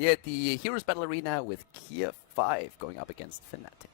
here at the Heroes Battle Arena with Kiev6 going up against Fnatic.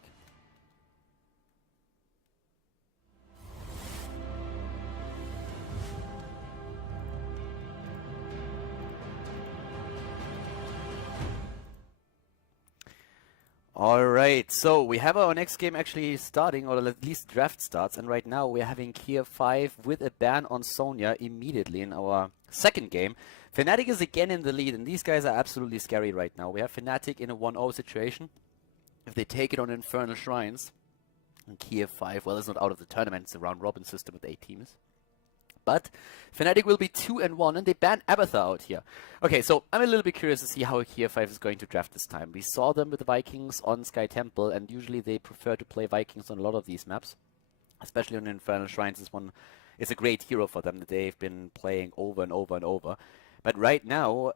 Alright, so we have our next game actually starting, or at least draft starts, and right now we're having Kiev6 with a ban on Sonya immediately in our second game. Fnatic is again in the lead, and these guys are absolutely scary right now. We have Fnatic in a 1-0 situation. If they take it on Infernal Shrines, and Kiev6, well, it's not out of the tournament, it's a round-robin system with 8 teams. But Fnatic will be 2-1, and they ban Abathur out here. Okay, so I'm a little bit curious to see how Kiev6 is going to draft this time. We saw them with the Vikings on Sky Temple, and usually they prefer to play Vikings on a lot of these maps. Especially on Infernal Shrines, it's a great hero for them that they've been playing over and over and over. But right now,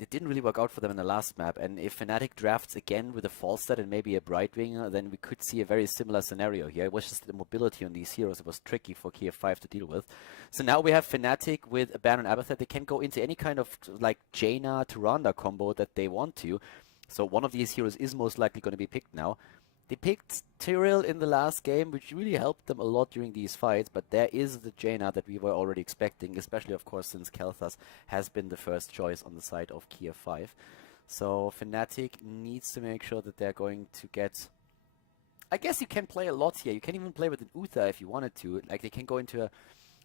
it didn't really work out for them in the last map, and if Fnatic drafts again with a Falstad and maybe a Brightwing, then we could see a very similar scenario here. It was just the mobility on these heroes. It was tricky for Kiev6 to deal with. So now we have Fnatic with a ban on Abathur. They can go into any kind of like Jaina Tyrande combo that they want to. So one of these heroes is most likely going to be picked now. They picked Tyrael in the last game, which really helped them a lot during these fights, but there is the Jaina that we were already expecting, especially, of course, since Kel'Thas has been the first choice on the side of Kiev6. So Fnatic needs to make sure that they're going to get... I guess you can play a lot here. You can even play with an Uther if you wanted to. Like, they can go into a...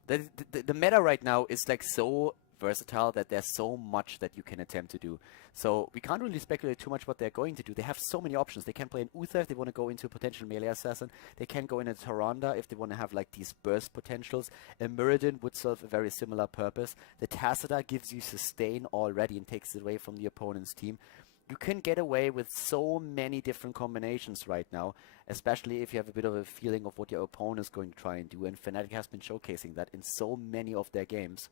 The meta right now is, like, so versatile that there's so much that you can attempt to do. So we can't really speculate too much what they're going to do. They have so many options. They can play an Uther if they want to go into a potential melee assassin. They can go in a Tyrande if they want to have like these burst potentials. A Muradin would serve a very similar purpose. The Tacita gives you sustain already and takes it away from the opponent's team. You can get away with so many different combinations right now, especially if you have a bit of a feeling of what your opponent is going to try and do. And Fnatic has been showcasing that in so many of their games.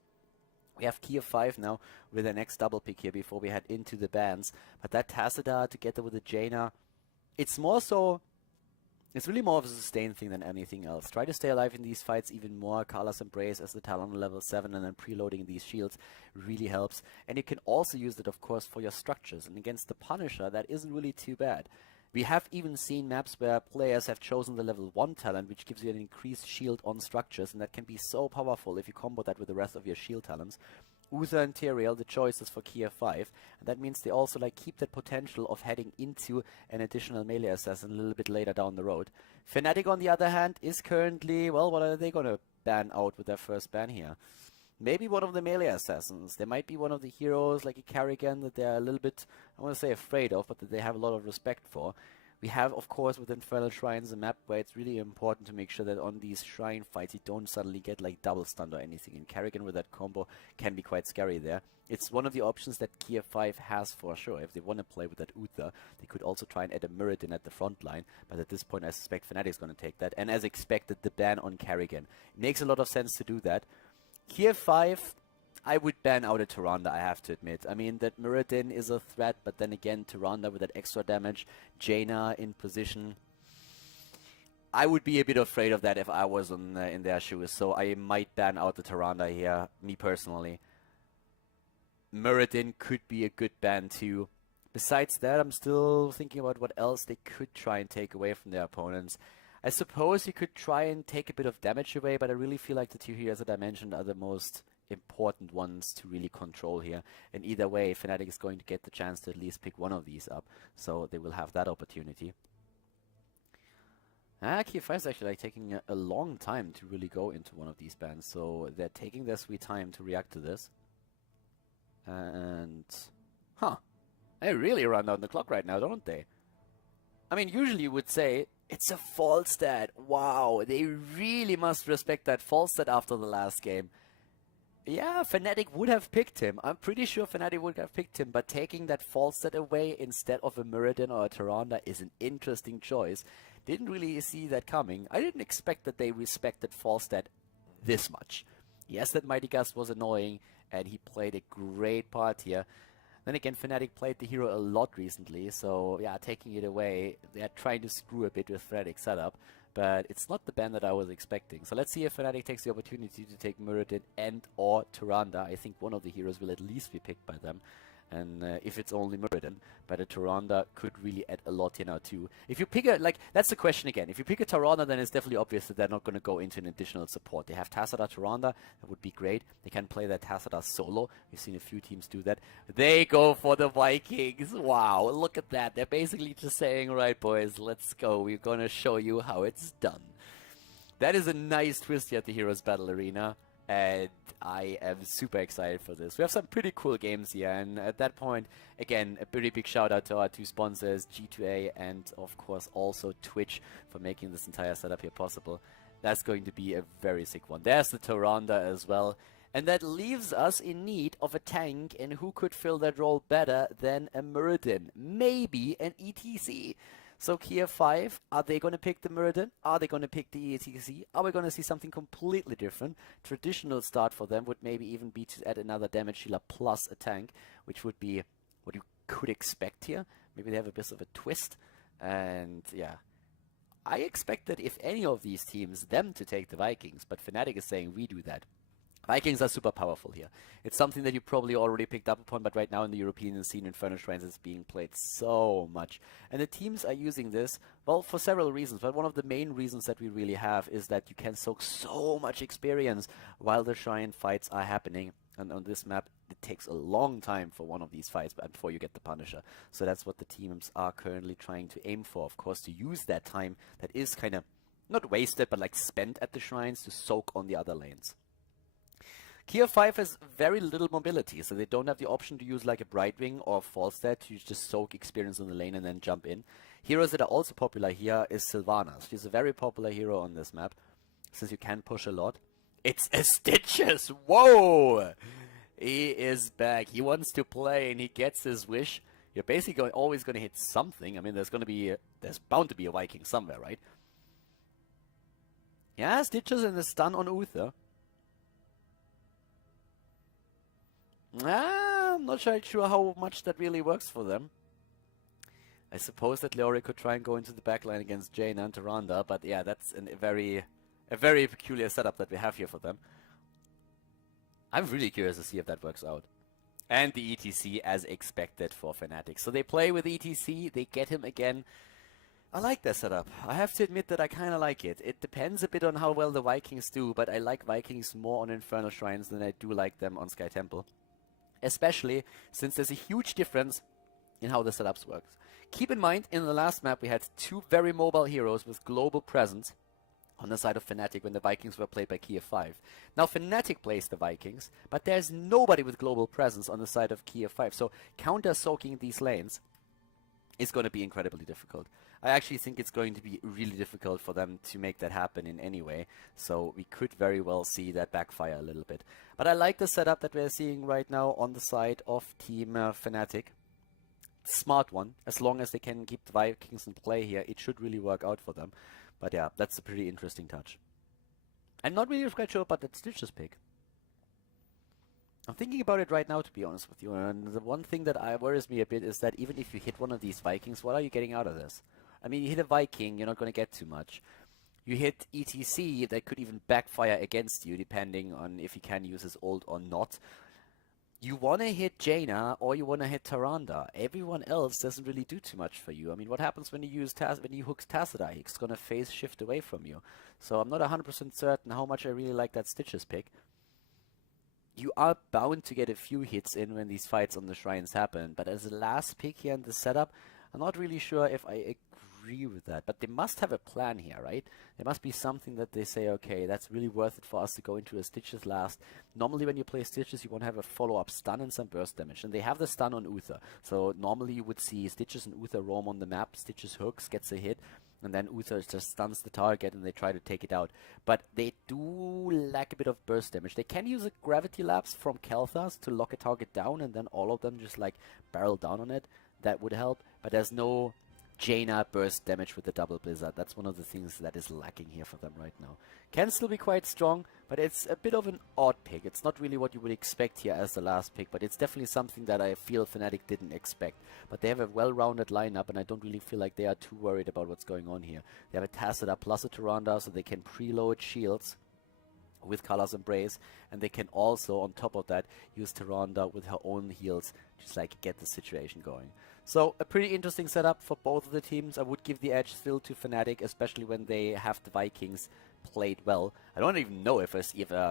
We have Kiev6 now with their next double pick here before we head into the bans. But that Tacita together with the Jaina, it's really more of a sustain thing than anything else. Try to stay alive in these fights even more. Kala's Embrace as the Talon level 7 and then preloading these shields really helps. And you can also use it, of course, for your structures. And against the Punisher, that isn't really too bad. We have even seen maps where players have chosen the level 1 talent, which gives you an increased shield on structures, and that can be so powerful if you combo that with the rest of your shield talents. Uther and Tyrael, the choices for Kiev6, and that means they also like keep that potential of heading into an additional melee assassin a little bit later down the road. Fnatic, on the other hand, is currently, well, what are they going to ban out with their first ban here? Maybe one of the melee assassins. There might be one of the heroes like a Kerrigan that they're a little bit, I want to say afraid of, but that they have a lot of respect for. We have, of course, with Infernal Shrines a map where it's really important to make sure that on these shrine fights you don't suddenly get like double stunned or anything. And Kerrigan with that combo can be quite scary there. It's one of the options that Kiev6 has for sure. If they want to play with that Uther, they could also try and add a Muradin at the front line. But at this point I suspect Fnatic is going to take that. And as expected, the ban on Kerrigan. It makes a lot of sense to do that. Kiev6, I would ban out a Tyrande, I have to admit. I mean, that Muradin is a threat, but then again, Tyrande with that extra damage, Jaina in position. I would be a bit afraid of that if I was in their shoes, so I might ban out the Tyrande here, me personally. Muradin could be a good ban too. Besides that, I'm still thinking about what else they could try and take away from their opponents. I suppose you could try and take a bit of damage away, but I really feel like the two heroes that I mentioned are the most important ones to really control here. And either way, Fnatic is going to get the chance to at least pick one of these up, so they will have that opportunity. Kiev6 is actually like taking a long time to really go into one of these bans, so they're taking their sweet time to react to this. And, they really run down the clock right now, don't they? I mean, usually you would say, it's a Falstad. Wow, they really must respect that Falstad after the last game. Yeah, Fnatic would have picked him. I'm pretty sure Fnatic would have picked him, but taking that Falstad away instead of a Muradin or a Tyrande is an interesting choice. Didn't really see that coming. I didn't expect that they respected Falstad this much. Yes, that Mighty Gust was annoying, and he played a great part here. Then again, Fnatic played the hero a lot recently, so yeah, taking it away, they're trying to screw a bit with Fnatic's setup, but it's not the ban that I was expecting. So let's see if Fnatic takes the opportunity to take Muradin and or Tyrande. I think one of the heroes will at least be picked by them. And if it's only Muradin, but a Tyrande could really add a lot here now too. If you pick a, like, that's the question again. If you pick a Tyrande, then it's definitely obvious that they're not going to go into an additional support. They have Tassadar Tyrande, that would be great. They can play that Tassadar solo. We've seen a few teams do that. They go for the Vikings. Wow, look at that. They're basically just saying, right boys, let's go. We're going to show you how it's done. That is a nice twist here at the Heroes Battle Arena. And I am super excited for this. We have some pretty cool games here, and at that point, again, a pretty big shout out to our two sponsors, G2A and of course also Twitch, for making this entire setup here possible. That's going to be a very sick one. There's the Tyrande as well, and that leaves us in need of a tank, and who could fill that role better than a Muradin? Maybe an ETC. So Kiev6, are they going to pick the Muradin? Are they going to pick the ETC? Are we going to see something completely different? Traditional start for them would maybe even be to add another damage healer plus a tank, which would be what you could expect here. Maybe they have a bit of a twist. And yeah, I expect that if any of these teams, them to take the Vikings, but Fnatic is saying we do that. Vikings are super powerful here. It's something that you probably already picked up upon, but right now in the European scene, Infernal Shrines is being played so much. And the teams are using this, well, for several reasons, but one of the main reasons that we really have is that you can soak so much experience while the Shrine fights are happening. And on this map, it takes a long time for one of these fights before you get the Punisher. So that's what the teams are currently trying to aim for, of course, to use that time that is kind of, not wasted, but like spent at the Shrines to soak on the other lanes. Kiev6 has very little mobility, so they don't have the option to use like a Brightwing or Falstad to just soak experience in the lane and then jump in. Heroes that are also popular here is Sylvanas. She's a very popular hero on this map, since you can push a lot. It's a Stitches! Whoa! He is back. He wants to play and he gets his wish. You're basically always going to hit something. I mean, there's bound to be a Viking somewhere, right? Yeah, Stitches and the stun on Uther. I'm not sure how much that really works for them. I suppose that Leori could try and go into the backline against Jaina and Tyrande, but yeah, that's a very peculiar setup that we have here for them. I'm really curious to see if that works out. And the ETC as expected for Fnatic. So they play with ETC, they get him again. I like that setup. I have to admit that I kind of like it. It depends a bit on how well the Vikings do, but I like Vikings more on Infernal Shrines than I do like them on Sky Temple. Especially since there's a huge difference in how the setups work. Keep in mind, in the last map we had two very mobile heroes with global presence on the side of Fnatic when the Vikings were played by Kiev6. Now Fnatic plays the Vikings, but there's nobody with global presence on the side of Kiev6. So counter-soaking these lanes is going to be incredibly difficult. I actually think it's going to be really difficult for them to make that happen in any way. So we could very well see that backfire a little bit. But I like the setup that we're seeing right now on the side of Team Fnatic. Smart one. As long as they can keep the Vikings in play here, it should really work out for them. But yeah, that's a pretty interesting touch. I'm not really quite sure about that Stitches pick. I'm thinking about it right now, to be honest with you. And the one thing that worries me a bit is that even if you hit one of these Vikings, what are you getting out of this? I mean, you hit a Viking, you're not going to get too much. You hit ETC, that could even backfire against you, depending on if he can use his ult or not. You want to hit Jaina, or you want to hit Tyrande. Everyone else doesn't really do too much for you. I mean, what happens when you use when you hook Tassadar? He's going to phase shift away from you. So I'm not 100% certain how much I really like that Stitches pick. You are bound to get a few hits in when these fights on the Shrines happen, but as a last pick here in the setup, I'm not really sure if I agree with that. But they must have a plan here, right? There must be something that they say, okay, that's really worth it for us to go into a Stitches last. Normally when you play Stitches, you want to have a follow-up stun and some burst damage, and they have the stun on Uther. So normally you would see Stitches and Uther roam on the map, Stitches hooks, gets a hit, and then Uther just stuns the target and they try to take it out. But they do lack a bit of burst damage. They can use a Gravity Lapse from Kel'Thas to lock a target down and then all of them just like barrel down on it. That would help, but there's no Jaina burst damage with the double Blizzard. That's one of the things that is lacking here for them right now. Can still be quite strong, but it's a bit of an odd pick. It's not really what you would expect here as the last pick, but it's definitely something that I feel Fnatic didn't expect. But they have a well-rounded lineup, and I don't really feel like they are too worried about what's going on here. They have a Tassadar plus a Tyrande, so they can preload shields. with Carlos Embrace, and they can also, on top of that, use Tyrande with her own heals, just like get the situation going. So a pretty interesting setup for both of the teams. I would give the edge still to Fnatic, especially when they have the Vikings played well. I don't even know if I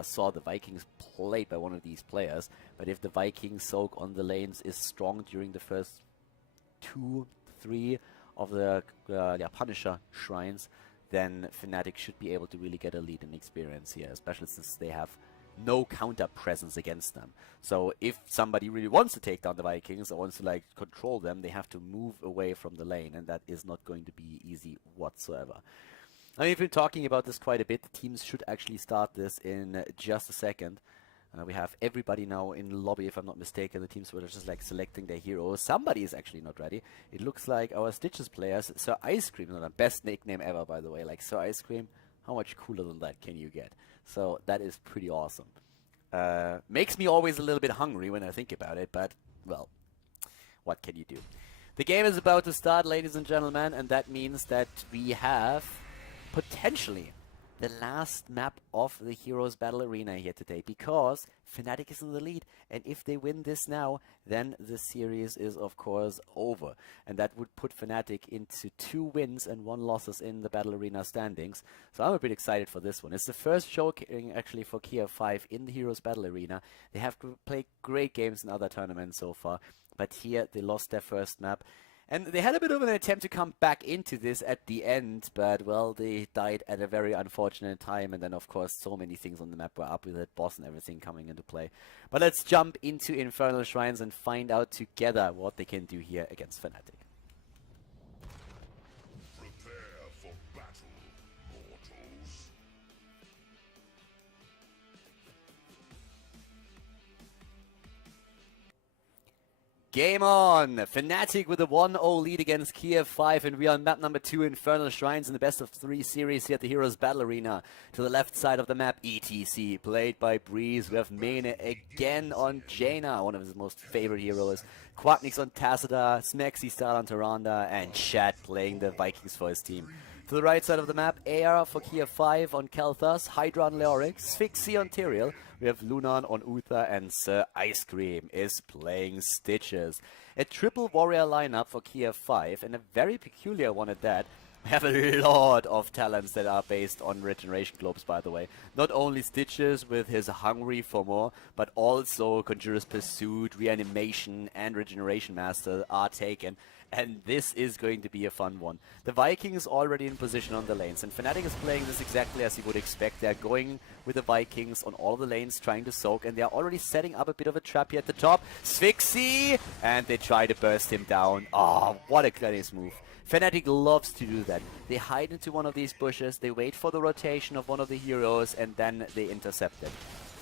saw the Vikings played by one of these players, but if the Vikings soak on the lanes is strong during the first 2-3 of the Punisher shrines, then Fnatic should be able to really get a lead in experience here, especially since they have no counter presence against them. So if somebody really wants to take down the Vikings or wants to like control them, they have to move away from the lane, and that is not going to be easy whatsoever. I mean, we've been talking about this quite a bit. The teams should actually start this in just a second. We have everybody now in lobby, if I'm not mistaken. The teams were just like selecting their heroes. Somebody is actually not ready. It looks like our Stitches players, Sir Ice Cream, the best nickname ever, by the way. Like Sir Ice Cream, how much cooler than that can you get? So that is pretty awesome. Makes me always a little bit hungry when I think about it, but, well, what can you do? The game is about to start, ladies and gentlemen, and that means that we have potentially the last map of the Heroes Battle Arena here today, because Fnatic is in the lead, and if they win this now, then the series is of course over, and that would put Fnatic into 2 wins and 1 losses in the Battle Arena standings. So I'm a bit excited for this one. It's the first showcasing actually for Kiev6 in the Heroes Battle Arena. They have played great games in other tournaments so far, but here they lost their first map. And they had a bit of an attempt to come back into this at the end, but, well, they died at a very unfortunate time. And then, of course, so many things on the map were up with that boss and everything coming into play. But let's jump into Infernal Shrines and find out together what they can do here against Fnatic. Prepare for battle, mortals. Game on! Fnatic with a 1-0 lead against Kiev6, and we are on map number 2, Infernal Shrines, in the best of 3 series here at the Heroes Battle Arena. To the left side of the map, ETC, played by Breeze. We have Mane again on Jaina, one of his most favorite heroes. Quacknix on Tacita, Smexy Star on Tyrande, and Chat playing the Vikings for his team. To the right side of the map, AR for Kiev6 on Kel'Thas, Hydra on Leoric, Sphyxie on Tyrael. We have Lunan on Uther, and Sir Ice Cream is playing Stitches. A triple warrior lineup for Kiev6, and a very peculiar one at that. We have a lot of talents that are based on regeneration globes, by the way. Not only Stitches with his Hungry for More, but also Conjurer's Pursuit, Reanimation, and Regeneration Master are taken. And this is going to be a fun one. The Vikings already in position on the lanes, and Fnatic is playing this exactly as you would expect. They're going with the Vikings on all the lanes, trying to soak, and they're already setting up a bit of a trap here at the top. Sphyxie! And they try to burst him down. Oh, what a clever move. Fnatic loves to do that. They hide into one of these bushes, they wait for the rotation of one of the heroes, and then they intercept it.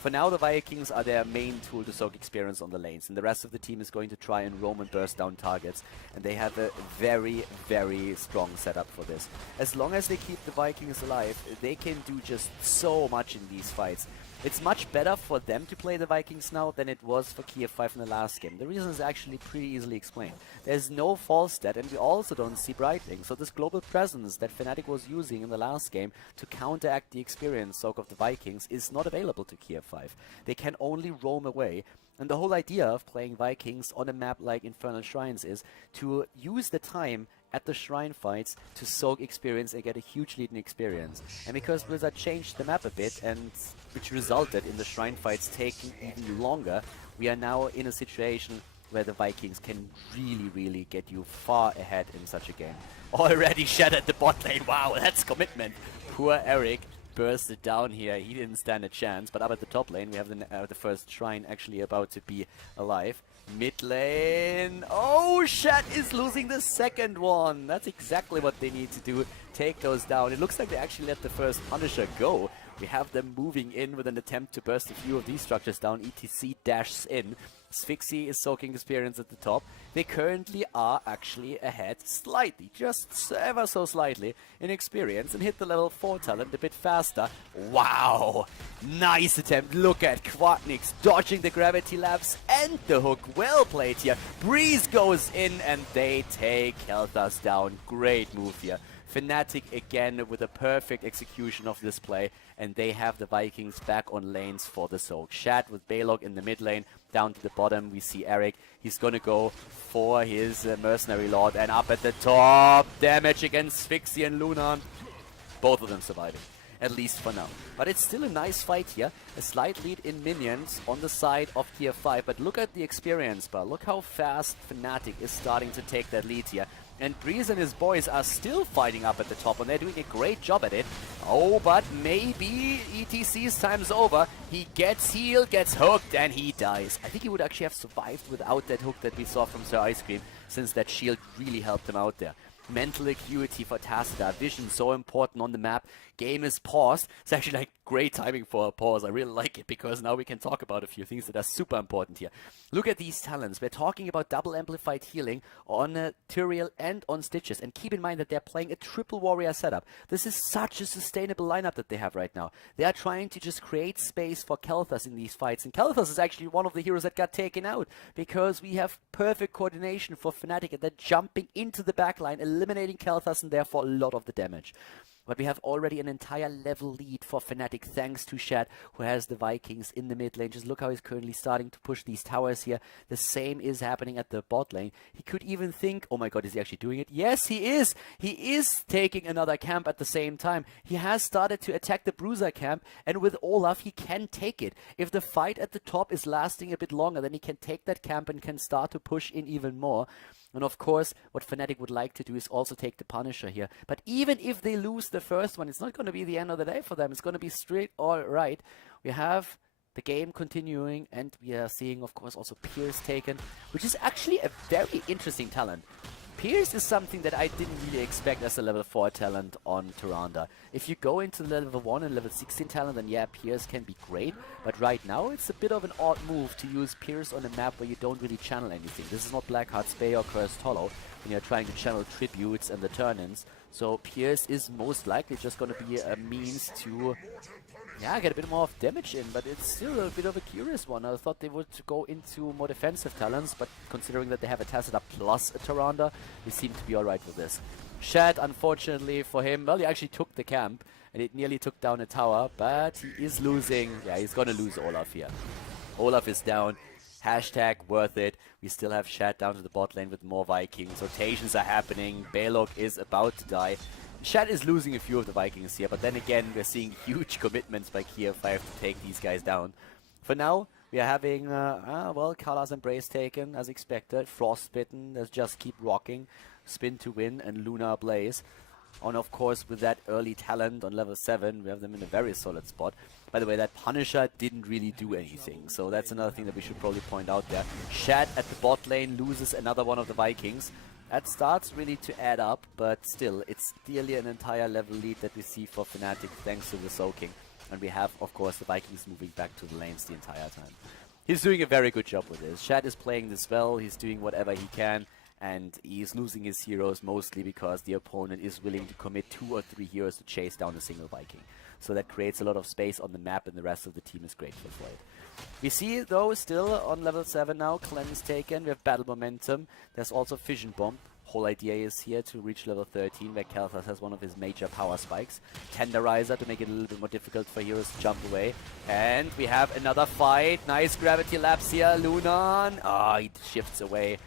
For now, the Vikings are their main tool to soak experience on the lanes, and the rest of the team is going to try and roam and burst down targets, and they have a very, very strong setup for this. As long as they keep the Vikings alive, they can do just so much in these fights. It's much better for them to play the Vikings now than it was for Kiev6 in the last game. The reason is actually pretty easily explained. There's no false stat, and we also don't see Brightling. So this global presence that Fnatic was using in the last game to counteract the experience soak of the Vikings is not available to Kiev6. They can only roam away. And the whole idea of playing Vikings on a map like Infernal Shrines is to use the time at the shrine fights to soak experience and get a huge lead in experience. And because Blizzard changed the map a bit, and which resulted in the shrine fights taking even longer, we are now in a situation where the Vikings can really, really get you far ahead in such a game. Already shattered the bot lane. Wow, that's commitment. Poor Eric bursted down here. He didn't stand a chance. But up at the top lane, we have the first shrine actually about to be alive. Mid lane. Oh, Shat is losing the second one. That's exactly what they need to do. Take those down. It looks like they actually let the first Punisher go. We have them moving in with an attempt to burst a few of these structures down. ETC dashes in. Sphyxie is soaking experience at the top. They currently are actually ahead slightly, just ever so slightly, in experience, and hit the level 4 talent a bit faster. Wow! Nice attempt. Look at Quacknix dodging the gravity labs and the hook. Well played here. Breeze goes in and they take Kel'Thas down. Great move here. Fnatic again with a perfect execution of this play, and they have the Vikings back on lanes for the soak. Shad with Balog in the mid lane. Down to the bottom, we see Eric. He's going to go for his Mercenary Lord, and up at the top, damage against Sphyxy and Lunan. Both of them surviving, at least for now. But it's still a nice fight here. A slight lead in minions on the side of tier 5. But look at the experience bar. Look how fast Fnatic is starting to take that lead here. And Breeze and his boys are still fighting up at the top, and they're doing a great job at it. Oh, but maybe ETC's time's over. He gets healed, gets hooked, and he dies. I think he would actually have survived without that hook that we saw from Sir Ice Cream, since that shield really helped him out there. Mental acuity for Tassadar. Vision so important on the map. Game is paused. It's actually like great timing for a pause. I really like it because now we can talk about a few things that are super important here. Look at these talents. We're talking about double amplified healing on Tyrael and on Stitches. And keep in mind that they're playing a triple warrior setup. This is such a sustainable lineup that they have right now. They are trying to just create space for Kel'Thas in these fights. And Kel'Thas is actually one of the heroes that got taken out because we have perfect coordination for Fnatic, and they're jumping into the backline, eliminating Kel'Thas, and therefore a lot of the damage. But we have already an entire level lead for Fnatic thanks to Shad, who has the Vikings in the mid lane. Just look how he's currently starting to push these towers here. The same is happening at the bot lane. He could even think, oh my god, is he actually doing it? Yes, he is! He is taking another camp at the same time. He has started to attack the Bruiser camp, and with Olaf, he can take it. If the fight at the top is lasting a bit longer, then he can take that camp and can start to push in even more. And of course, what Fnatic would like to do is also take the Punisher here. But even if they lose the first one, it's not going to be the end of the day for them. It's going to be straight all right. We have the game continuing, and we are seeing, of course, also Pierce taken, which is actually a very interesting talent. Pierce is something that I didn't really expect as a level 4 talent on Tyrande. If you go into level 1 and level 16 talent, then yeah, Pierce can be great. But right now, it's a bit of an odd move to use Pierce on a map where you don't really channel anything. This is not Blackheart's Bay or Cursed Hollow, when you're trying to channel tributes and the turn-ins. So Pierce is most likely just going to be a means to, yeah, get a bit more of damage in, but it's still a bit of a curious one. I thought they would go into more defensive talents, but considering that they have a Tassadar plus a Tyrande, they seem to be alright with this. Shad, unfortunately for him, well, he actually took the camp, and it nearly took down a tower, but he is losing. Yeah, he's gonna lose Olaf here. Olaf is down. Hashtag worth it. We still have Shad down to the bot lane with more Vikings. Rotations are happening. Balog is about to die. Shad is losing a few of the Vikings here, but then again, we're seeing huge commitments by Kiev6 to take these guys down. For now, we are having, well, Kala's Embrace taken, as expected. Frostbitten, let's just keep rocking. Spin to win, and Lunar Blaze. And of course, with that early talent on level 7, we have them in a very solid spot. By the way, that Punisher didn't really do anything, so that's another thing that we should probably point out there. Shad at the bot lane loses another one of the Vikings. That starts really to add up, but still, it's nearly an entire level lead that we see for Fnatic thanks to the soaking. And we have, of course, the Vikings moving back to the lanes the entire time. He's doing a very good job with this. Shad is playing this well, he's doing whatever he can, and he's losing his heroes mostly because the opponent is willing to commit 2 or 3 heroes to chase down a single Viking. So that creates a lot of space on the map, and the rest of the team is grateful for it. We see, though, still on level 7 now, Cleanse taken, we have Battle Momentum, there's also Fission Bomb. Whole idea is here to reach level 13, where Kel'Thas has one of his major power spikes. Tenderizer to make it a little bit more difficult for heroes to jump away. And we have another fight, nice gravity lapse here, Lunan. He shifts away,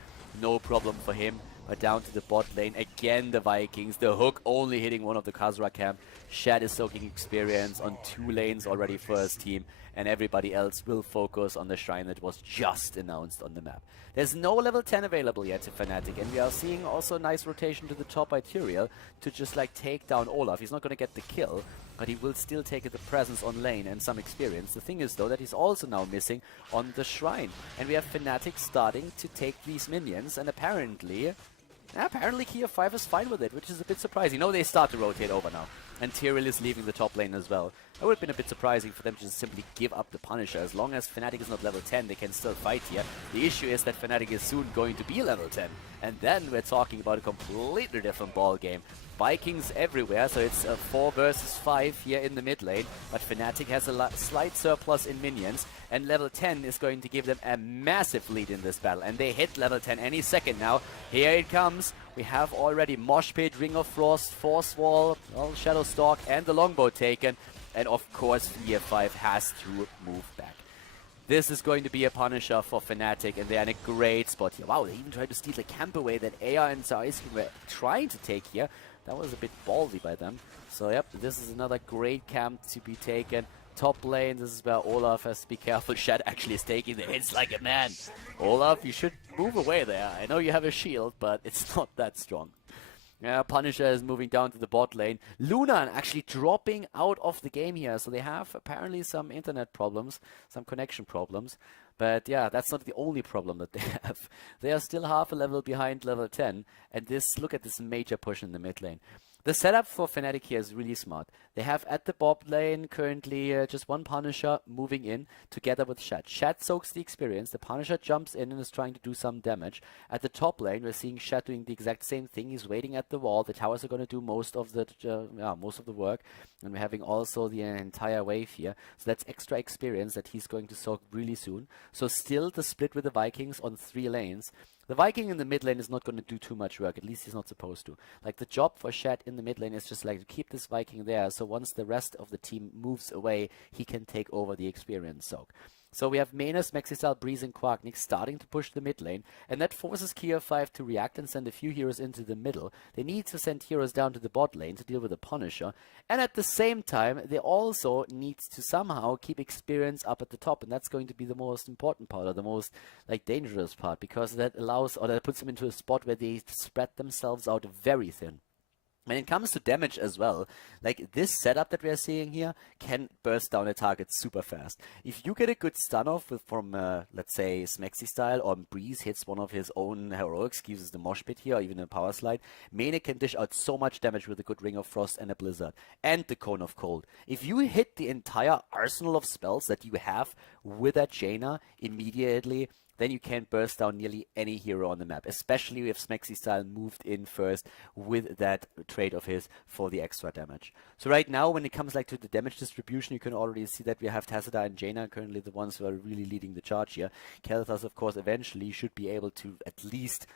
no problem for him. But down to the bot lane, again the Vikings, the hook only hitting one of the Khazra camp. Shad is soaking experience on 2 lanes already for his team, and everybody else will focus on the shrine that was just announced on the map. There's no level 10 available yet to Fnatic, and we are seeing also a nice rotation to the top by Tyrael to just like take down Olaf. He's not going to get the kill, but he will still take the presence on lane and some experience. The thing is, though, that he's also now missing on the shrine, and we have Fnatic starting to take these minions, and apparently Kiev6 is fine with it, which is a bit surprising. No, they start to rotate over now, and Tyrael is leaving the top lane as well. That would have been a bit surprising for them to just simply give up the Punisher. As long as Fnatic is not level 10, they can still fight here. The issue is that Fnatic is soon going to be level 10, and then we're talking about a completely different ball game. Vikings everywhere, so it's a 4 versus 5 here in the mid lane, but Fnatic has a slight surplus in minions, and level 10 is going to give them a massive lead in this battle, and they hit level 10 any second now. Here it comes. We have already Mosh Pit, Ring of Frost, Force Wall, well, Shadow Stalk, and the Longbow taken. And of course, Kiev6 has to move back. This is going to be a Punisher for Fnatic, and they're in a great spot here. Wow, they even tried to steal the camp away that AR and Zaiski were trying to take here. That was a bit ballsy by them. So, yep, this is another great camp to be taken. Top lane, this is where Olaf has to be careful. Shed actually is taking the hits like a man. Olaf, you should move away there. I know you have a shield, but it's not that strong. Yeah, Punisher is moving down to the bot lane. Lunan actually dropping out of the game here. So they have apparently some internet problems, some connection problems. But yeah, that's not the only problem that they have. They are still half a level behind level 10. And look at this major push in the mid lane. The setup for Fnatic here is really smart. They have at the bot lane currently just one Punisher moving in together with Shed. Shed soaks the experience. The Punisher jumps in and is trying to do some damage. At the top lane, we're seeing Shed doing the exact same thing. He's waiting at the wall. The towers are going to do most of the work. And we're having also the entire wave here. So that's extra experience that he's going to soak really soon. So still the split with the Vikings on 3 lanes. The Viking in the mid lane is not going to do too much work, at least he's not supposed to. Like, the job for Shed in the mid lane is just like to keep this Viking there, so once the rest of the team moves away, he can take over the experience soak. So we have Menes, Mexisal, Breeze and Quacknick starting to push the mid lane, and that forces Kiev6 to react and send a few heroes into the middle. They need to send heroes down to the bot lane to deal with the Punisher, and at the same time, they also need to somehow keep experience up at the top, and that's going to be the most important part, or the most dangerous part, because that allows, or that puts them into a spot where they spread themselves out very thin. When it comes to damage as well, like this setup that we are seeing here can burst down a target super fast. If you get a good stun off from, let's say, Smexy style, or Breeze hits one of his own heroics, uses the Mosh Pit here, or even a Power Slide, Mane can dish out so much damage with a good Ring of Frost and a Blizzard, and the Cone of Cold. If you hit the entire arsenal of spells that you have with that Jaina immediately, then you can burst down nearly any hero on the map, especially if Smexy style moved in first with that trait of his for the extra damage. So right now, when it comes to the damage distribution, you can already see that we have Tassadar and Jaina currently the ones who are really leading the charge here. Kel'Thas, of course, eventually should be able to at least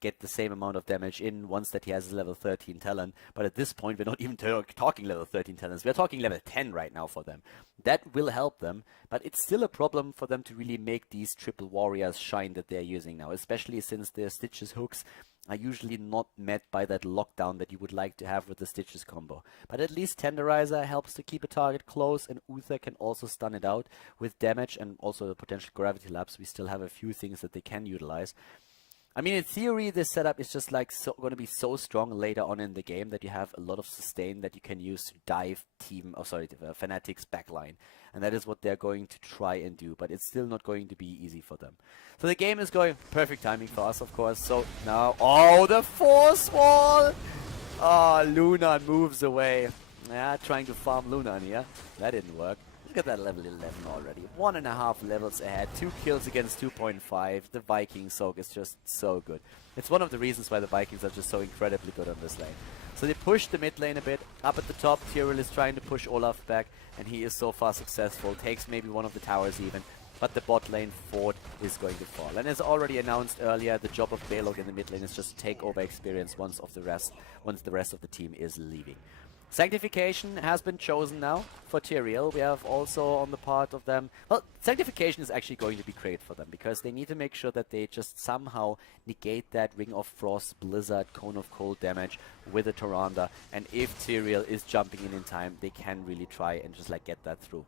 get the same amount of damage in once that he has his level 13 talent. But at this point, we're not even talking level 13 talents. We're talking level 10 right now for them. That will help them, but it's still a problem for them to really make these triple warriors shine that they're using now, especially since their Stitches hooks are usually not met by that lockdown that you would like to have with the Stitches combo. But at least Tenderizer helps to keep a target close, and Uther can also stun it out with damage and also the potential gravity lapse. We still have a few things that they can utilize. I mean, in theory, this setup is just going to be so strong later on in the game that you have a lot of sustain that you can use to dive Fnatic's backline. And that is what they're going to try and do, but it's still not going to be easy for them. So the game is going perfect timing for us, of course. So now, oh, the Force Wall! Oh, Lunan moves away. Yeah, trying to farm Lunan here. That didn't work. Look at that level 11 already. 1.5 levels ahead. 2 kills against 2.5. The Viking soak is just so good. It's one of the reasons why the Vikings are just so incredibly good on this lane. So they push the mid lane a bit. Up at the top, Tyrael is trying to push Olaf back, and he is so far successful. Takes maybe one of the towers even. But the bot lane fort is going to fall. And as already announced earlier, the job of Balog in the mid lane is just to take over experience once the rest of the team is leaving. Sanctification has been chosen now for Tyrael. We have also on the part of them... Well, Sanctification is actually going to be great for them, because they need to make sure that they just somehow negate that Ring of Frost, Blizzard, Cone of Cold damage with a Tyrande. And if Tyrael is jumping in time, they can really try and just get that through.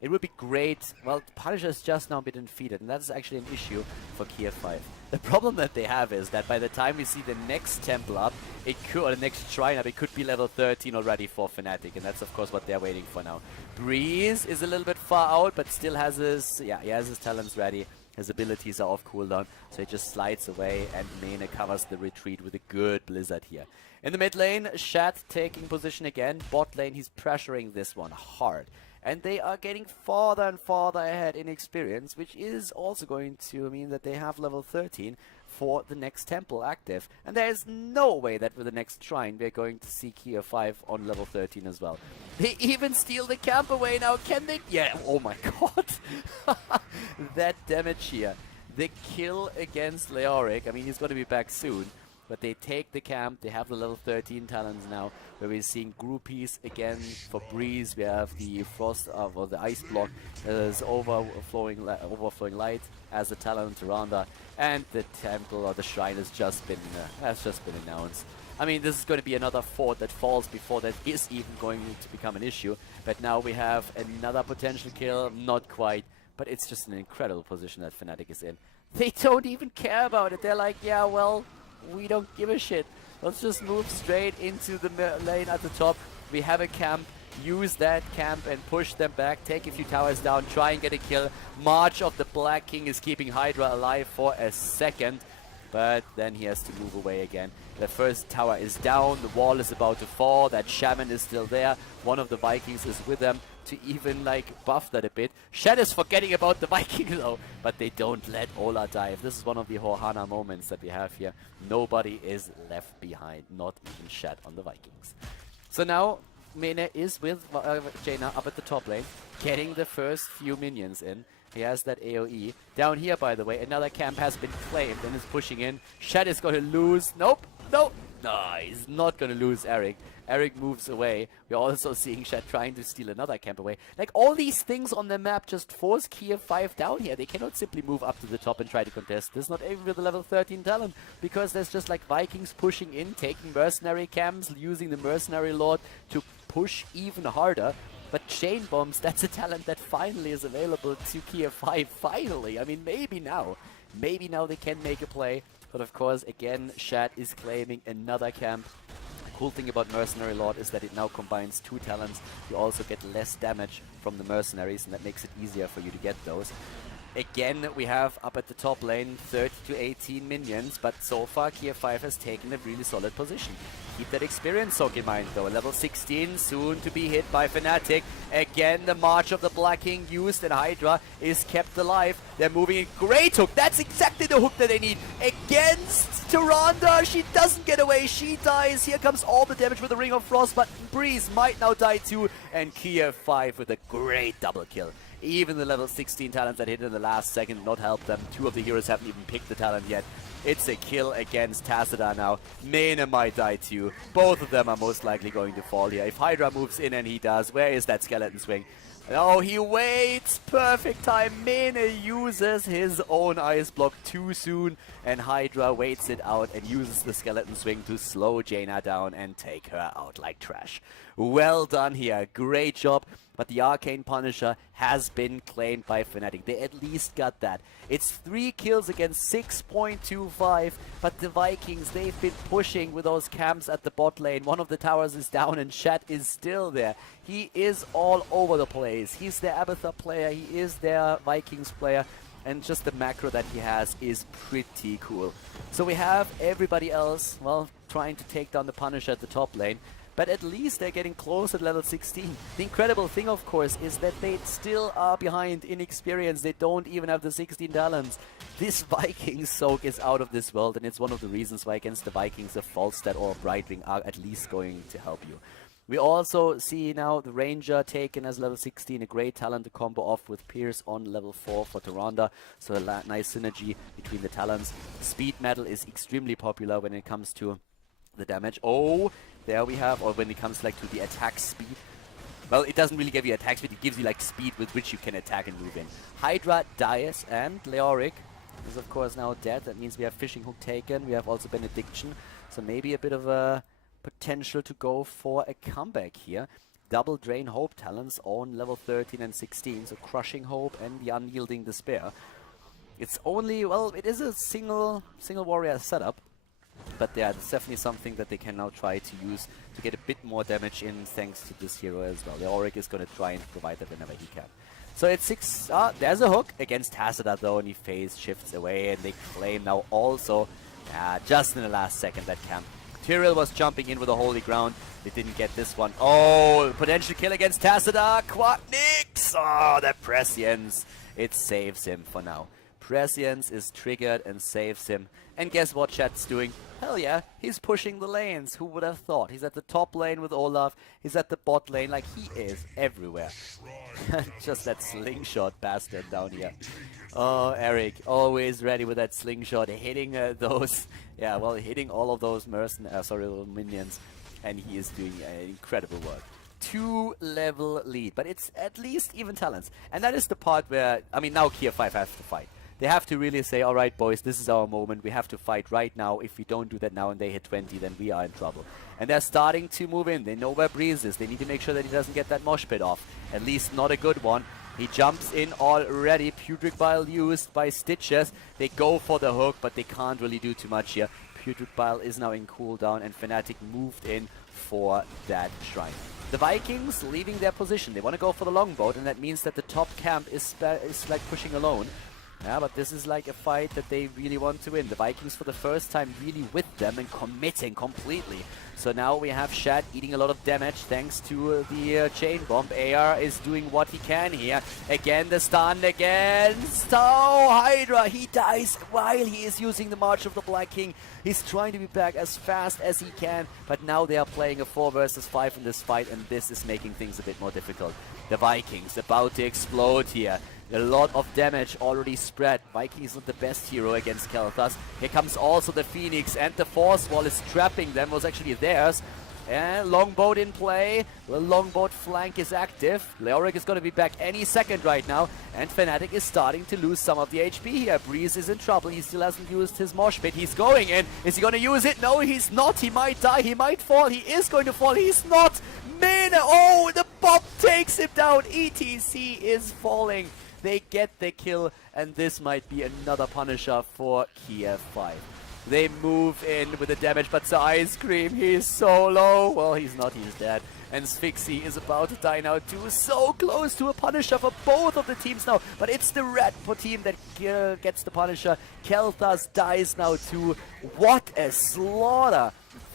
It would be great. Well, Punisher has just now been defeated, and that's actually an issue for Kiev6. The problem that they have is that by the time we see the next temple up, or the next shrine up, it could be level 13 already for Fnatic, and that's of course what they're waiting for now. Breeze is a little bit far out, but still has his, he has his talents ready. His abilities are off cooldown, so he just slides away, and Mane covers the retreat with a good Blizzard here. In the mid lane, Shat taking position again. Bot lane, he's pressuring this one hard. And they are getting farther and farther ahead in experience, which is also going to mean that they have level 13 for the next temple active. And there is no way that with the next shrine we're going to see Kiev6 on level 13 as well. They even steal the camp away now. Can they? Yeah, oh my god. That damage here. The kill against Leoric, I mean, he's going to be back soon. but they take the camp. They have the level 13 talents now, where we're seeing groupies again for Breeze. We have the Frost, or the Ice Block is overflowing light as the talent Tyrande, and the Temple or the Shrine has just been announced. I mean, this is going to be another fort that falls before that is even going to become an issue. But now we have another potential kill, not quite, but it's just an incredible position that Fnatic is in. They don't even care about it. They're like, yeah, well, we don't give a shit. Let's just move straight into the lane at the top. We have a camp. Use that camp and push them back. Take a few towers down. Try and get a kill. March of the Black King is keeping Hydra alive for a second. But then he has to move away again. The first tower is down. The wall is about to fall. That Shaman is still there. One of the Vikings is with them to even like buff that a bit. Shed is forgetting about the Viking though, but they don't let Ola dive. This is one of the Horhana moments that we have here. Nobody is left behind, not even Shed on the Vikings. So now Mene is with Jaina up at the top lane, getting the first few minions in. He has that AoE. Down here, by the way, another camp has been claimed and is pushing in. Shed is going to lose. Nope. No, he's not going to lose Eric. Eric moves away. We're also seeing Shed trying to steal another camp away. Like, all these things on the map just force Kiev6 down here. They cannot simply move up to the top and try to contest this. Not even with the level 13 talent. Because there's just, like, Vikings pushing in, taking mercenary camps, using the mercenary lord to push even harder. But Chain Bombs, that's a talent that finally is available to Kiev6. Finally. I mean, maybe now. Maybe now they can make a play. But of course, again, Shed is claiming another camp. Cool thing about Mercenary Lord is that it now combines two talents. You also get less damage from the mercenaries, and that makes it easier for you to get those. Again, we have up at the top lane 30 to 18 minions, but so far Kiev6 has taken a really solid position. Keep that experience soak in mind though. Level 16 soon to be hit by Fnatic. Again, the March of the Black King used, and Hydra is kept alive. They're moving a great hook. That's exactly the hook that they need against Tyrande. She doesn't get away. She dies. Here comes all the damage with the Ring of Frost, but Breeze might now die too. And Kiev6 with a great double kill. Even the level 16 talents that hit in the last second did not help them. Two of the heroes haven't even picked the talent yet. It's a kill against Tassadar now. Mene might die too. Both of them are most likely going to fall here. If Hydra moves in, and he does, where is that skeleton swing? Oh, he waits. Perfect time. Mene uses his own ice block too soon, and Hydra waits it out and uses the skeleton swing to slow Jaina down and take her out like trash. Well done here. Great job. But the Arcane Punisher has been claimed by Fnatic. They at least got that. It's 3 kills against 6.25. But the Vikings, they've been pushing with those camps at the bot lane. One of the towers is down and Shed is still there. He is all over the place. He's their Abathur player. He is their Vikings player. And just the macro that he has is pretty cool. So we have everybody else, well, trying to take down the Punisher at the top lane. But at least they're getting close at level 16. The incredible thing, of course, is that they still are behind in experience. They don't even have the 16 talents. This Viking soak is out of this world, and it's one of the reasons why against the Vikings, the Falstad or Brightwing are at least going to help you. We also see now the Ranger taken as level 16, a great talent to combo off with Pierce on level 4 for Tyrande. So a nice synergy between the talents. Speed Metal is extremely popular when it comes to the damage. Oh, there we have, or when it comes like to the attack speed. Well, it doesn't really give you attack speed, it gives you like speed with which you can attack and move in. Hydra dies, and Leoric is of course now dead. That means we have Fishing Hook taken, we have also Benediction. So maybe a bit of a potential to go for a comeback here. Double Drain Hope talents on level 13 and 16, so Crushing Hope and the Unyielding Despair. It's only, well, it is a single warrior setup. But yeah, it's definitely something that they can now try to use to get a bit more damage in thanks to this hero as well. The Auric is going to try and provide that whenever he can. So it's 6... there's a hook against Tassadar though, and he phase shifts away, and they claim now also, just in the last second, that camp. Tyrael was jumping in with a Holy Ground. They didn't get this one. Oh, potential kill against Tassadar. Quacknix! Oh, that Prescience. It saves him for now. Prescience is triggered and saves him. And guess what Shed's doing? Hell yeah, he's pushing the lanes. Who would have thought? He's at the top lane with Olaf. He's at the bot lane, like he is everywhere. Just that slingshot bastard down here. Oh, Eric, always ready with that slingshot, hitting those, yeah, well, hitting all of those minions, and he is doing incredible work. 2-level lead, but it's at least even talents. And that is the part where, I mean, now Kiev6 have to fight. They have to really say, all right, boys, this is our moment. We have to fight right now. If we don't do that now and they hit 20, then we are in trouble. And they're starting to move in. They know where Breeze is. They need to make sure that he doesn't get that mosh pit off. At least not a good one. He jumps in already. Putrid Bile used by Stitches. They go for the hook, but they can't really do too much here. Putrid Bile is now in cooldown, and Fnatic moved in for that shrine. The Vikings leaving their position. They want to go for the longboat, and that means that the top camp is like pushing alone. Yeah, but this is like a fight that they really want to win. The Vikings for the first time really with them and committing completely. So now we have Shad eating a lot of damage thanks to the chain bomb. AR is doing what he can here. Again, the stun against Hydra. He dies while he is using the March of the Black King. He's trying to be back as fast as he can, but now they are playing a 4 versus 5 in this fight, and this is making things a bit more difficult. The Vikings about to explode here. A lot of damage already spread. Viking is not the best hero against Kiev6. Here comes also the Phoenix, and the Force Wall is trapping them. Was actually theirs. And longboat in play. The longboat flank is active. Leoric is going to be back any second right now. And Fnatic is starting to lose some of the HP here. Breeze is in trouble. He still hasn't used his mosh pit. He's going in. Is he going to use it? No, he's not. He might die. He might fall. He is going to fall. He's not. Mena. Oh, the bomb takes him down. ETC is falling. They get the kill, and this might be another Punisher for Kiev6. They move in with the damage, but the Ice Cream, he's so low. Well, he's not, he's dead. And Sphyxy is about to die now too. So close to a Punisher for both of the teams now. But it's the Red team that gets the Punisher. Kiev6 dies now too. What a slaughter.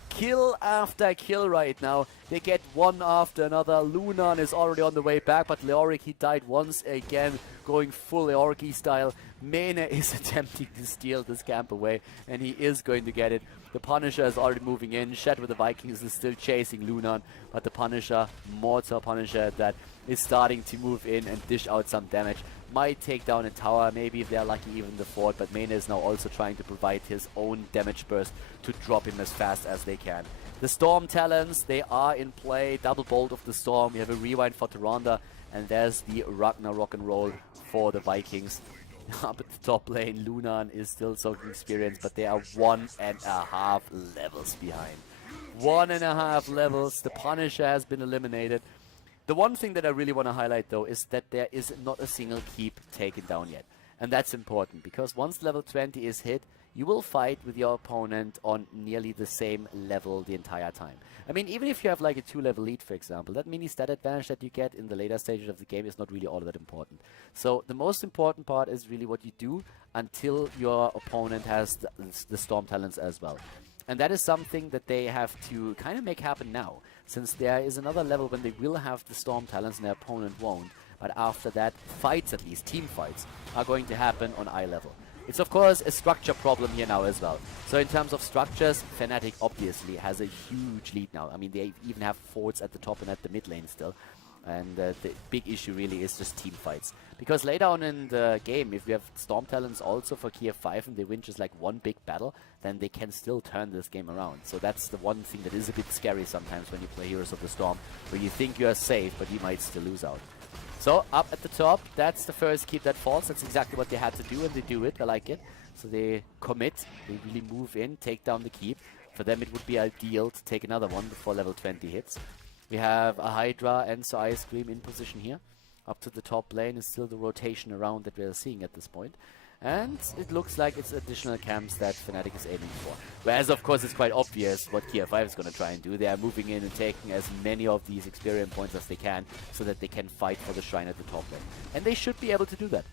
Kill after kill right now. They get one after another. Lunan is already on the way back, but Leoric, he died once again, going full Leoric style. Mena is attempting to steal this camp away, and he is going to get it. The Punisher is already moving in. Shed with the Vikings is still chasing Lunan, but the Punisher, Mortar Punisher, that is starting to move in and dish out some damage. Might take down a tower, maybe if they're lucky even the fort, but Mena is now also trying to provide his own damage burst to drop him as fast as they can. The Storm Talons, they are in play. Double Bolt of the Storm. We have a rewind for Tyrande, and there's the Ragnar rock and roll for the Vikings. Up at the top lane, Lunan is still soaking experience, but they are 1.5 levels behind. 1.5 levels. The Punisher has been eliminated. The one thing that I really want to highlight, though, is that there is not a single keep taken down yet. And that's important, because once level 20 is hit, you will fight with your opponent on nearly the same level the entire time. I mean, even if you have like a 2-level lead, for example, that mini stat advantage that you get in the later stages of the game is not really all that important. So the most important part is really what you do until your opponent has the Storm Talents as well. And that is something that they have to kind of make happen now, since there is another level when they will have the Storm Talents and their opponent won't. But after that, fights at least, team fights, are going to happen on eye level. It's of course a structure problem here now as well. So in terms of structures, Fnatic obviously has a huge lead now. I mean, they even have forts at the top and at the mid lane still. And the big issue really is just team fights. Because later on in the game, if we have Storm Talents also for Kiev6 and they win just like one big battle, then they can still turn this game around. So that's the one thing that is a bit scary sometimes when you play Heroes of the Storm, where you think you are safe, but you might still lose out. So up at the top, that's the first keep that falls. That's exactly what they had to do, and they do it. I like it. So they commit, they really move in, take down the keep. For them it would be ideal to take another one before level 20 hits. We have a Hydra and so Ice Cream in position here. Up to the top lane is still the rotation around that we are seeing at this point. And it looks like it's additional camps that Fnatic is aiming for. Whereas, of course, it's quite obvious what Kiev6 is going to try and do. They are moving in and taking as many of these experience points as they can so that they can fight for the shrine at the top lane. And they should be able to do that.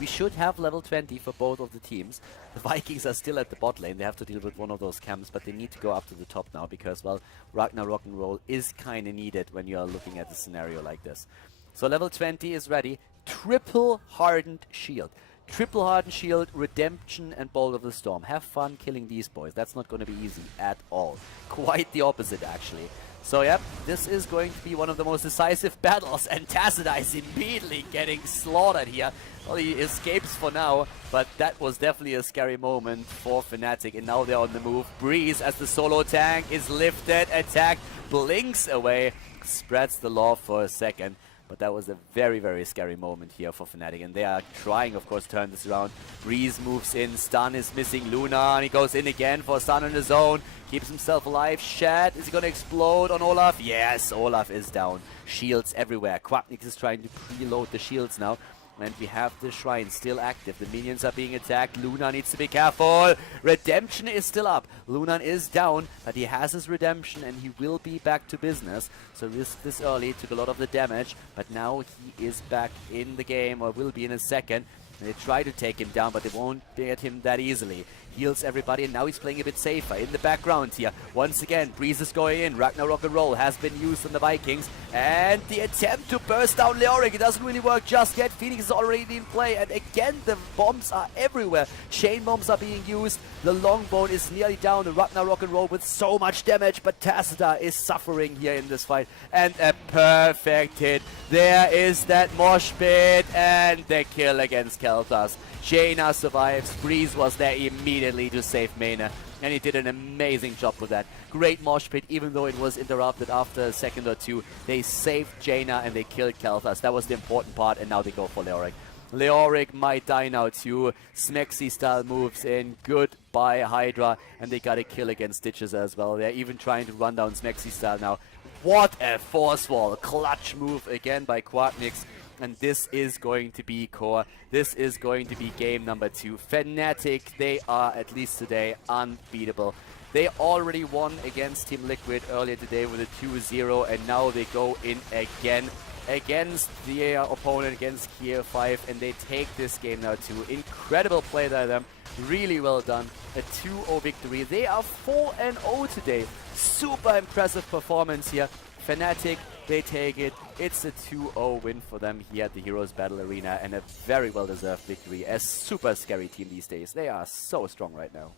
We should have level 20 for both of the teams. The Vikings are still at the bot lane. They have to deal with one of those camps, but they need to go up to the top now because, well, Ragnar rock and roll is kind of needed when you are looking at a scenario like this. So level 20 is ready. Triple hardened shield. Triple Hardened Shield, Redemption, and Bolt of the Storm. Have fun killing these boys. That's not going to be easy at all. Quite the opposite, actually. So, yep, this is going to be one of the most decisive battles, and Tacita is immediately getting slaughtered here. Well, he escapes for now, but that was definitely a scary moment for Fnatic, and now they're on the move. Breeze, as the solo tank is lifted, attacked, blinks away, spreads the law for a second. But that was a very, very scary moment here for Fnatic, and they are trying, of course, to turn this around. Breeze moves in, Stun is missing Luna, and he goes in again for a stun in the zone. Keeps himself alive. Shed, is he going to explode on Olaf? Yes, Olaf is down. Shields everywhere. Quacknix is trying to preload the shields now. And we have the Shrine still active. The minions are being attacked. Lunan needs to be careful. Redemption is still up. Lunan is down, but he has his Redemption and he will be back to business. So this early took a lot of the damage, but now he is back in the game, or will be in a second. And they try to take him down, but they won't get him that easily. Heals everybody, and now he's playing a bit safer in the background here. Once again, Breeze is going in. Ragnarok and Roll has been used on the Vikings. And the attempt to burst down Leoric, it doesn't really work just yet. Phoenix is already in play, and again, the bombs are everywhere. Chain bombs are being used. The Longbone is nearly down. The Ragnarok and Roll with so much damage, but Tacita is suffering here in this fight. And a perfect hit. There is that mosh pit, and the kill against Kel'Thas. Jaina survives. Breeze was there immediately to save Mena, and he did an amazing job with that. Great mosh pit, even though it was interrupted after a second or two. They saved Jaina and they killed Kel'Thas. That was the important part, and now they go for Leoric. Leoric might die now too. Smexy style moves in. Goodbye Hydra, and they got a kill against Stitches as well. They're even trying to run down Smexy style now. What a force wall. Clutch move again by Quacknix. And this is going to be core. This is going to be game number 2. Fnatic, they are, at least today, unbeatable. They already won against Team Liquid earlier today with a 2-0, and now they go in again against the opponent, against Kiev6, and they take this game now too. Incredible play by them. Really well done. A 2-0 victory. They are 4-0 today. Super impressive performance here. Fnatic, they take it. It's a 2-0 win for them here at the Heroes Battle Arena, and a very well-deserved victory. A super scary team these days. They are so strong right now.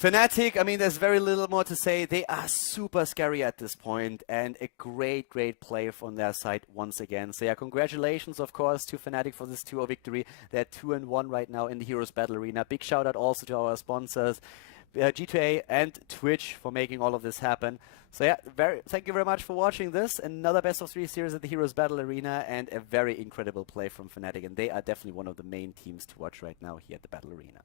Fnatic, I mean, there's very little more to say. They are super scary at this point, and a great, great play from their side once again. So yeah, congratulations, of course, to Fnatic for this 2-0 victory. They're 2-1 right now in the Heroes Battle Arena. Big shout out also to our sponsors, G2A and Twitch, for making all of this happen. So yeah, thank you very much for watching this. Another best of 3 series at the Heroes Battle Arena, and a very incredible play from Fnatic, and they are definitely one of the main teams to watch right now here at the Battle Arena.